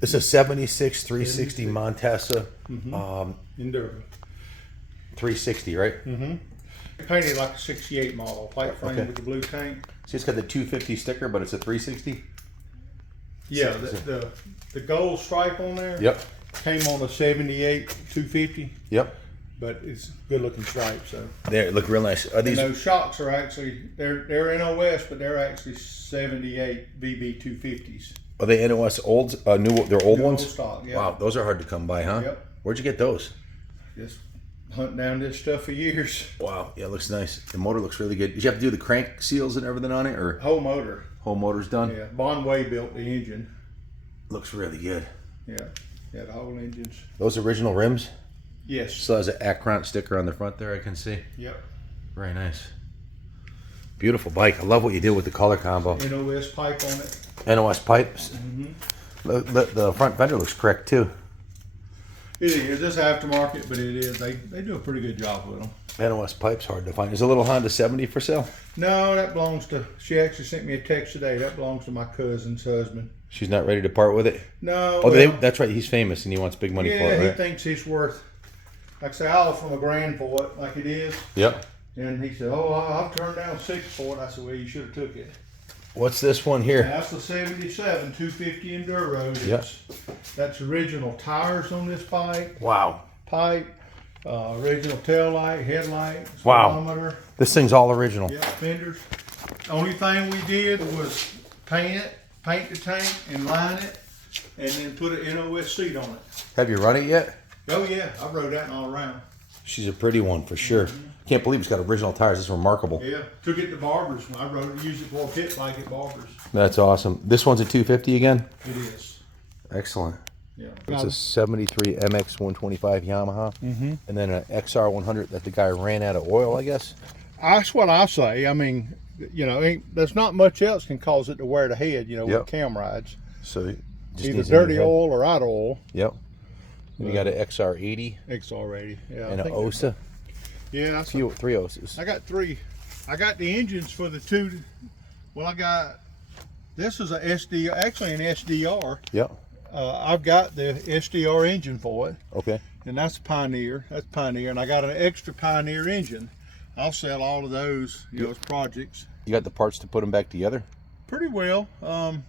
It's a 76 360 Montesa. Enduro. 360, right? Painted like a 68 model, white frame with the blue tank. See, it's got the 250 sticker, but it's a 360. Yeah, the gold stripe on there. Yep. Came on a 78 250. Yep. But it's good looking stripe. So They look real nice. Are these? And those shocks are actually they're NOS, but they're actually 78 VB 250s. Are they NOS olds? New? They're old ones. Old stock, yeah. Wow, those are hard to come by, huh? Yep. Where'd you get those? Just hunting down this stuff for years. Wow, yeah, it looks nice. The motor looks really good. Did you have to do the crank seals and everything on it, or Whole motor. whole motor's done? Yeah, Bonway built the engine. Looks really good. Yeah, the whole engines. Those original rims. Yes. Still has an Akron sticker on the front there, I can see. Yep. Very nice. Beautiful bike. I love what you did with the color combo. NOS pipe on it. NOS pipes. The front fender looks correct too. It is. It's aftermarket, but it is. They do a pretty good job with them. NOS pipes hard to find. Is a little Honda 70 for sale? No, that belongs to. She actually sent me a text today. That belongs to my cousin's husband. She's not ready to part with it? No. Oh, that's right. He's famous and he wants big money for it, right? Yeah, he thinks he's worth. Like I say, I offered him $1,000 for it, like it is. Yep. And he said, "Oh, I've turned down $6 for it." I said, "Well, you should have took it." What's this one here? That's the 77 250 Enduro. Yep. That's original tires on this bike. Wow. Original tail light, headlight, Wow. speedometer. This thing's all original. Yeah, fenders. Only thing we did was paint the tank and line it, and then put an NOS seat on it. Have you run it yet? Oh yeah, I rode that all around. She's a pretty one for sure. Can't believe it's got original tires. It's remarkable. Yeah, took it to Barbers. I rode it, used it for a pit bike at Barbers. That's awesome. This one's a 250 again? It is. Excellent. Yeah. It's a 73 MX 125 Yamaha, and then an XR 100 that the guy ran out of oil, I guess. That's what I say. I mean, there's not much else can cause it to wear the head, with cam rides. So just Either dirty oil or out of oil. Yep. And you got an XR 80. XR 80, yeah. And an OSA. Yeah, that's three OSAs. I got 3. I got the engines for the 2. Well, this is a SDR, actually an SDR. Yep. I've got the SDR engine for it. Okay. And that's Pioneer. That's Pioneer. And I got an extra Pioneer engine. I'll sell all of those, as projects. You got the parts to put them back together? Pretty well. I'm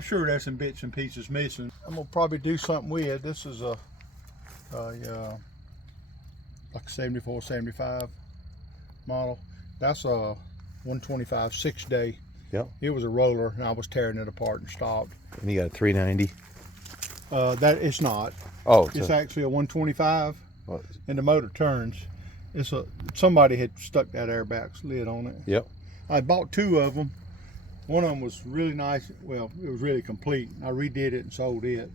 sure there's some bits and pieces missing. I'm gonna probably do something with. This is like a 74, 75 model. That's a 125 6-day. Yep. It was a roller, and I was tearing it apart and stopped. And you got a 390? That it's not. Oh, it's actually a 125, what? And the motor turns. Somebody had stuck that airbag lid on it. Yep. I bought 2 of them. One of them was really nice. Well, it was really complete. I redid it and sold it.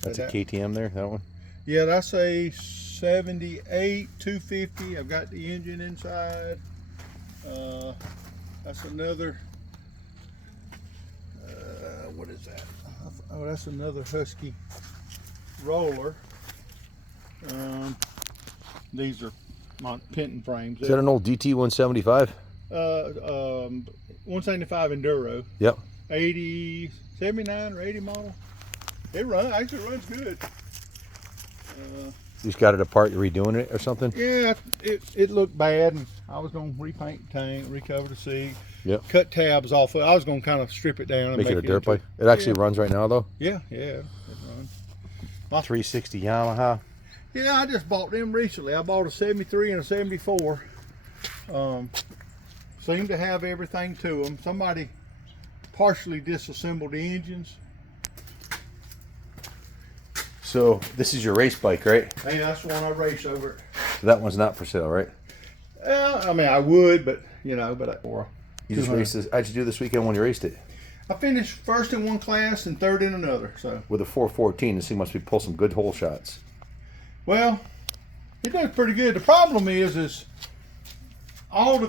That's a KTM there, that one? Yeah, that's a 78 250. I've got the engine inside. That's another, what is that? Oh, that's another Husky roller. These are my Penton frames. Is that an old DT 175? 175 Enduro. Yep. 79 or 80 model. It actually runs good. You just got it apart, you're redoing it or something? Yeah, it looked bad, and I was going to repaint the tank, recover the seat, cut tabs off of it. I was going to kind of strip it down and make it a dirt bike. It actually runs right now, though? Yeah, it runs. 360 Yamaha. Yeah, I just bought them recently. I bought a 73 and a 74. Seem to have everything to them. Somebody partially disassembled the engines. So this is your race bike, right? Hey, that's the one I race over. So that one's not for sale, right? I mean, I would, but you just raced this. How'd you do this weekend when you raced it? I finished first in one class and third in another. So with a 414, this thing must be pull some good hole shots. Well, it does pretty good. The problem is all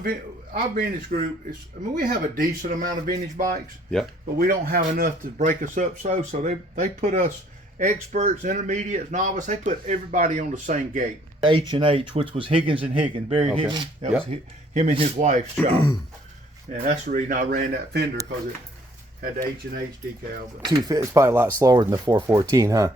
our vintage group is. I mean, we have a decent amount of vintage bikes. Yep. But we don't have enough to break us up. So they put us experts, intermediates, novice. They put everybody on the same gate. H&H, which was Higgins and Higgins, Barry Higgins. That was him and his wife's shop. And that's the reason I ran that fender, because it Had the H&H decal. But 250. It's probably a lot slower than the 414, huh?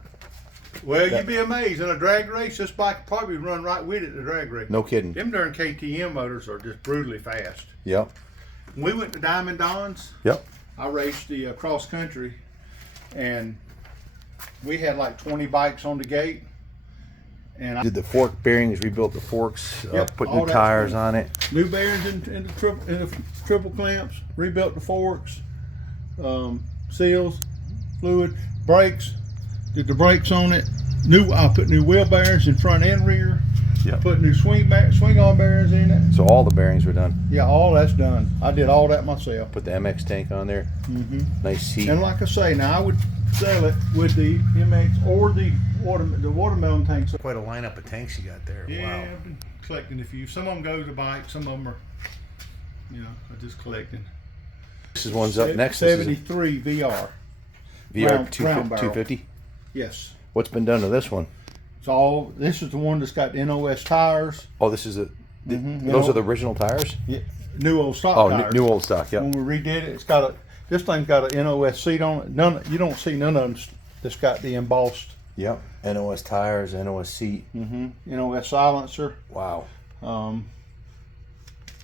well, you'd be amazed. In a drag race, this bike would probably run right with it, the drag race. No kidding. Them darn KTM motors are just brutally fast. Yep. When we went to Diamond Don's, Yep. I raced the cross country, and we had like 20 bikes on the gate. And I Did the fork bearings, rebuilt the forks, Yep, put all new that's tires done. on it. new bearings in the triple clamps, rebuilt the forks, seals, fluid, brakes, did the brakes on it. I put new wheel bearings in front and rear. Yep. Put new swing arm bearings in it. So all the bearings were done. Yeah, all that's done. I did all that myself. Put the MX tank on there. Nice seat. And like I say, now I would sell it with the MX or the watermelon tanks. Quite a lineup of tanks you got there. Yeah, Wow. I've been collecting a few. Some of them go to bike, some of them are, are just collecting. This is one's up next. This is 73 VR. a VR round barrel. 250. Yes. What's been done to this one? This is the one that's got the NOS tires. Oh, this is Mhm. those are the original tires? Yeah, new old stock Oh, tires. new old stock, yep. When we redid it, this thing's got an NOS seat on it. You don't see none of them that's got the embossed Yep. NOS tires, NOS seat. NOS silencer. Wow.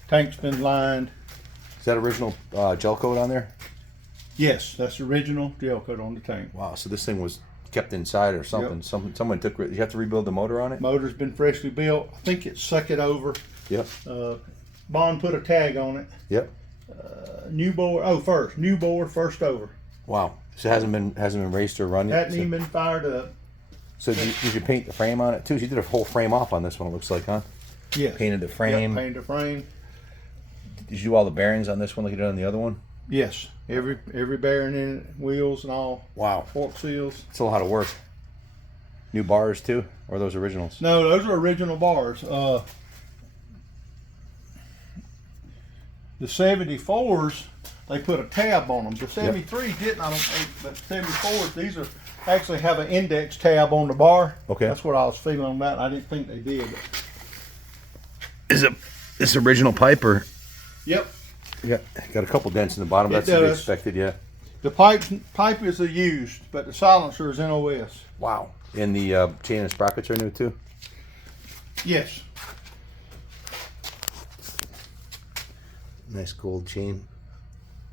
Tank's been lined. Is that original gel coat on there? Yes, that's the original gel coat on the tank. Wow. So this thing was kept inside or something. Yep. Someone took. You have to rebuild the motor on it. Motor's been freshly built. I think it's second over. Yep. Bond put a tag on it. Yep. New bore. Oh, new bore, first over. Wow. So it hasn't been raced or run yet. Hadn't even been fired up. So did you paint the frame on it too? So you did a whole frame off on this one. It looks like, huh? Yes. Painted the frame. Yep, painted the frame. Did you do all the bearings on this one like you did on the other one? Yes. Every bearing in it, wheels and all. Wow. Fork seals. It's a lot of work. New bars too, or are those originals? No, those are original bars. The 74s, they put a tab on them. The 73s didn't, I don't think, but 74s, these are actually have an index tab on the bar. Okay. That's what I was feeling on that. I didn't think they did. Is it this original pipe or? Yep. Yeah, got a couple dents in the bottom. It That's to be does. expected. Yeah. The pipe is a used, but the silencer is NOS. Wow. And the chain and sprockets are new too. Yes. Nice gold chain.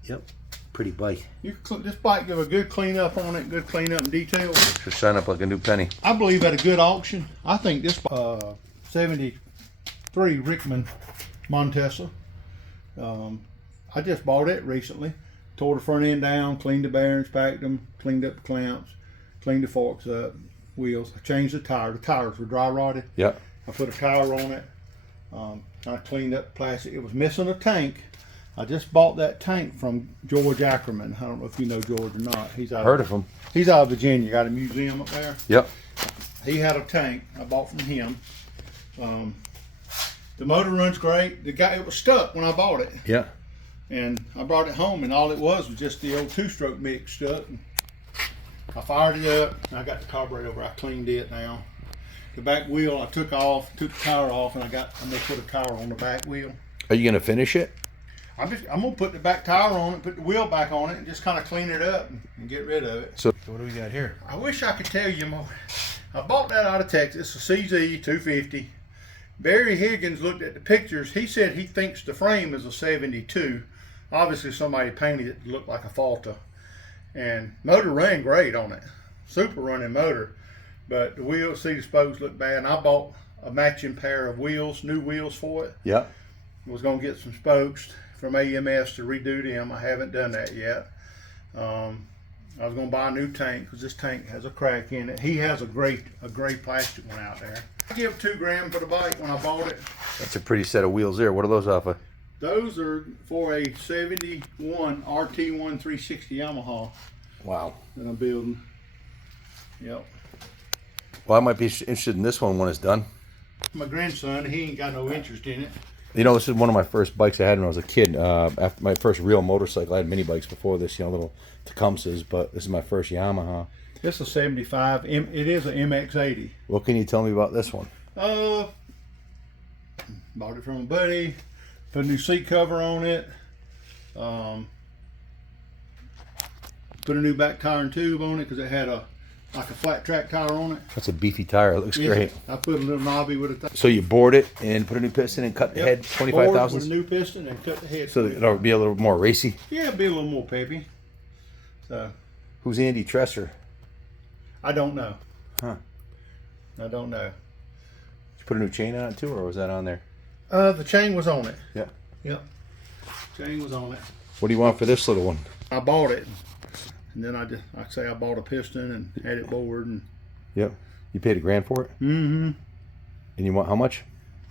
Yep. Pretty bike. This bike give a good cleanup on it, good cleanup and details. Should shine up like a new penny. I believe at a good auction, I think this 73 Rickman Montesa. I just bought it recently. Tore the front end down, cleaned the bearings, packed them, cleaned up the clamps, cleaned the forks up, wheels. I changed the tire. The tires were dry rotted. Yep. I put a tire on it. I cleaned up the plastic. It was missing a tank. I just bought that tank from George Ackerman. I don't know if you know George or not. Heard of him. He's out of Virginia. Got a museum up there. Yep. He had a tank I bought from him. The motor runs great. It was stuck when I bought it, Yeah. and I brought it home, and all it was just the old two-stroke mix stuck. And I fired it up. And I got the carburetor over. I cleaned it now. The back wheel I took the tire off, and I'm gonna put a tire on the back wheel. Are you gonna finish it? I'm gonna put the back tire on it, put the wheel back on it, and just kind of clean it up and get rid of it. So what do we got here? I wish I could tell you more. I bought that out of Texas, a CZ 250. Barry Higgins looked at the pictures. He said he thinks the frame is a 72. Obviously somebody painted it to look like a Falta. And motor ran great on it. Super running motor. But the wheels, the spokes look bad. And I bought a matching pair of wheels, new wheels for it. Yeah. Was going to get some spokes from AMS to redo them. I haven't done that yet. I was going to buy a new tank because this tank has a crack in it. He has a gray plastic one out there. I give $2,000 for the bike when I bought it. That's a pretty set of wheels there. What are those off of? Those are for a 71 RT1 360 Yamaha Wow. that I'm building. Yep. Well, I might be interested in this one when it's done. My grandson, he ain't got no interest in it. You know, this is one of my first bikes I had when I was a kid. After my first real motorcycle, I had mini bikes before this, little Tecumsehs, but this is my first Yamaha. This is a 75. It is an MX-80. What can you tell me about this one? Bought it from a buddy. Put a new seat cover on it. Put a new back tire and tube on it because it had like a flat track tire on it. That's a beefy tire. It looks great. I put a little knobby with a tire. So you bored it and put a new piston and cut the head 25,000. With a new piston and cut the head. So it'll be a little more racy. Yeah, it'll be a little more peppy. So. Who's Andy Tresser? I don't know. Huh. I don't know. Did you put a new chain on it too, or was that on there? The chain was on it. Yeah. Yep. Chain was on it. What do you want for this little one? I bought it, and then I bought a piston and had it bored. And Yep. You paid $1,000 for it? mm-hmm. And you want how much?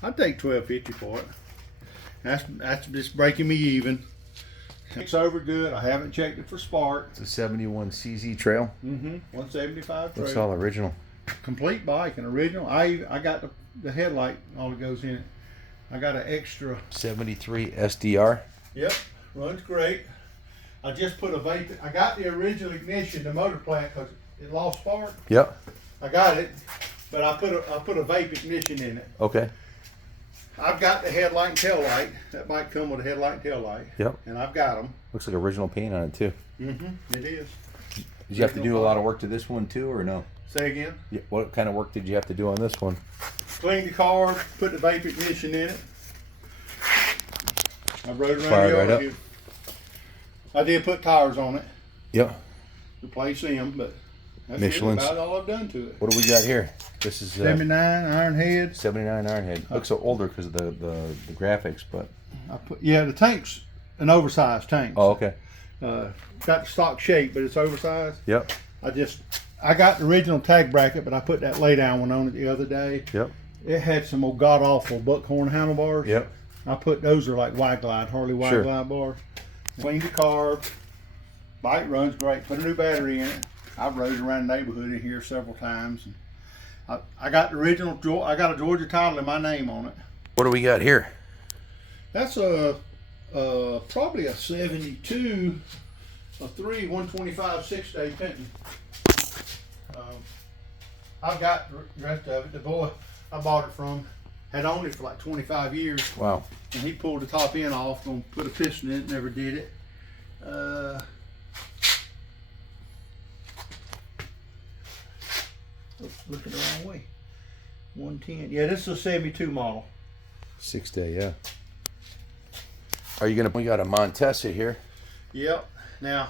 I'd take $1,250 for it. That's just breaking me even. It's over good. I haven't checked it for spark. It's a 71 CZ trail. Mm-hmm. 175 Looks trail. all original. Complete bike and original. I got the headlight, all that goes in it. I got an extra 73 SDR. Yep, runs great. I just put a vape. I got the original ignition, the motor plant, because it lost spark. Yep. I got it, but I put a vape ignition in it. Okay. I've got the headlight and tail light. That bike come with a headlight and tail light. Yep. And I've got them. Looks like original paint on it too. Mm-hmm. It is. Did you have to do a lot of work to this one too, or no? Say again. Yeah, what kind of work did you have to do on this one? Clean the car. Put the vape ignition in it. I rode around Fired the right yard. up. I did put tires on it. Yep. Replace them, but that's Michelin's. about all I've done to it. What do we got here? This is 79 iron head. 79 Ironhead. Looks so older because of the graphics, but The tank's an oversized tank. oh, okay. Got the stock shape, but it's oversized. Yep. I got the original tag bracket, but I put that lay down one on it the other day. Yep. It had some old god awful buckhorn handlebars. Yep. I put those are like wide glide, Harley wide Sure. glide bars. Cleaned the car. Bike runs great. Put a new battery in it. I've rode around the neighborhood in here several times. And I got the original. I got a Georgia title and my name on it. What do we got here? That's probably a 72, a 125 6-day Penton. I've got the rest of it. The boy I bought it from had owned it for like 25 years. Wow. And he pulled the top end off, gonna put a piston in it, never did it. Looking the wrong way. 110. Yeah, this is a 72 model. 6-day, yeah. Are you gonna? We got a Montesa here. Yep. Now,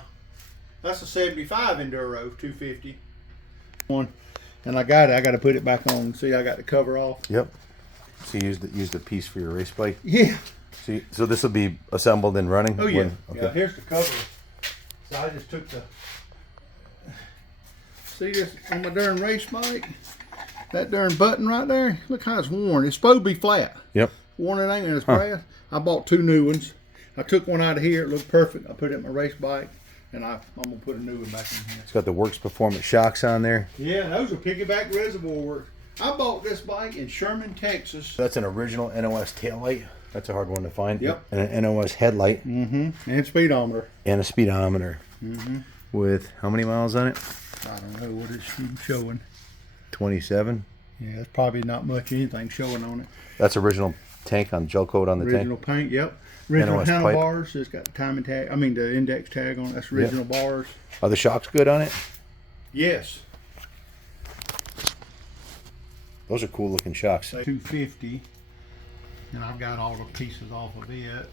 that's a 75 Enduro 250. One, and I got it. I got to put it back on. See, I got the cover off. Yep. So you used the piece for your race bike. Yeah. So this will be assembled and running. Oh yeah. Okay. Yeah. Here's the cover. So I just took the. See this on my darn race bike? That darn button right there. Look how it's worn. It's supposed to be flat. Yep. Worn it ain't, and it's brass. I bought 2 new ones. I took one out of here. It looked perfect. I put it in my race bike, and I'm gonna put a new one back in here. It's got the Works Performance shocks on there. Yeah, those are piggyback reservoir work. I bought this bike in Sherman, Texas. That's an original NOS taillight. That's a hard one to find. Yep. And an NOS headlight. Mm-hmm. And speedometer. And a speedometer. Mm-hmm. With how many miles on it? I don't know what it's showing. 27. Yeah, it's probably not much anything showing on it. That's original tank on gel coat on the Original tank. paint, yep. Original NOS pipe. handlebars. It's got the timing tag. I mean the index tag on it. That's original bars. Are the shocks good on it? Yes. Those are cool looking shocks. 250, and I've got all the pieces off of it.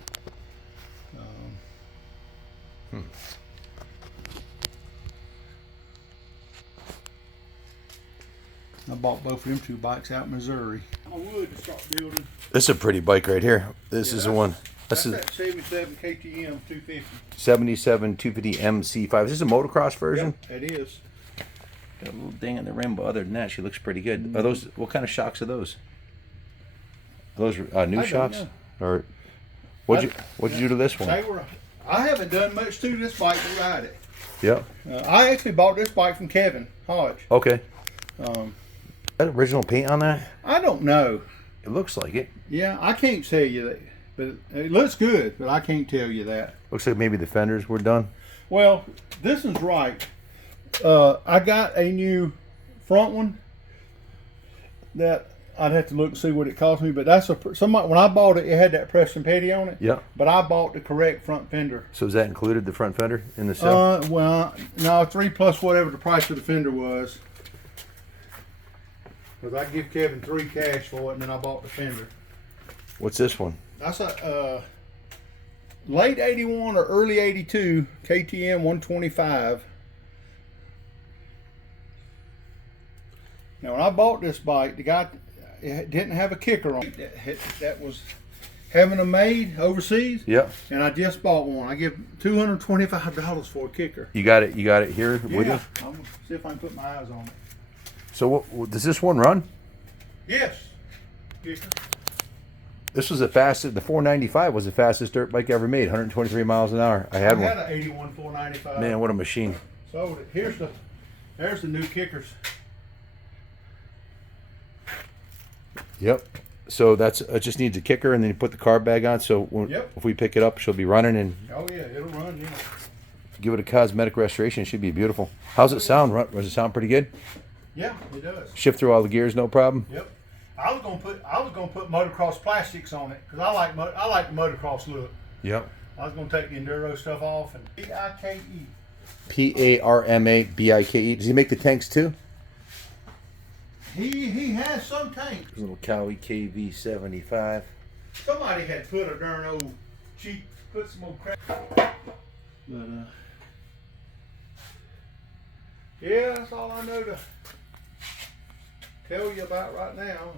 I bought both of them 2 bikes out in Missouri. I would to start building. This is a pretty bike right here. This is the one. That's This is that 77 KTM 250. 77 250 MC5. Is this a motocross version? Yep, it is. Got a little ding on the rim, but other than that, she looks pretty good. Are those? What kind of shocks are those? Are those new I shocks? don't Or what'd you do to this one? I haven't done much to this bike to ride it. Yeah. I actually bought this bike from Kevin Hodge. Okay. Um, That original paint on that? I don't know. It looks like it. Yeah, I can't tell you that, but it looks good. But I can't tell you that. Looks like maybe the fenders were done. Well, this one's right. I got a new front one that I'd have to look and see what it cost me, but that's somebody when I bought it, it had that Preston Petty on it. Yeah. But I bought the correct front fender. So is that included, the front fender in the sale? Well, no, 3 plus whatever the price of the fender was. Because I give Kevin 3 cash for it, and then I bought the fender. What's this one? That's a late 81 or early 82 KTM 125. Now when I bought this bike, the guy it didn't have a kicker on it. That was having them made overseas. Yeah. And I just bought one. I give $225 for a kicker. You got it here with you? Yeah. I'm gonna see if I can put my eyes on it. So what does this one run? Yes. Kicker. This was the fastest, the 495 was the fastest dirt bike ever made, 123 miles an hour. I had I one. had an 81 495. Man, what a machine. Sold it. There's the new kickers. Yep. So that's it. Just needs a kicker, and then you put the carb bag on. So if we pick it up, she'll be running, and Oh yeah, it'll run. Yeah. give it a cosmetic restoration. It should be beautiful. How's it sound? Does it sound pretty good? Yeah, it does. Shift through all the gears, no problem. Yep. I was gonna put motocross plastics on it because I like the motocross look. Yep. I was gonna take the enduro stuff off and PIKE. PARMABIKE. Does he make the tanks too? He has some tanks. Little Cowie KV75. Somebody had put a darn old put some old crap. But yeah, that's all I know to tell you about right now.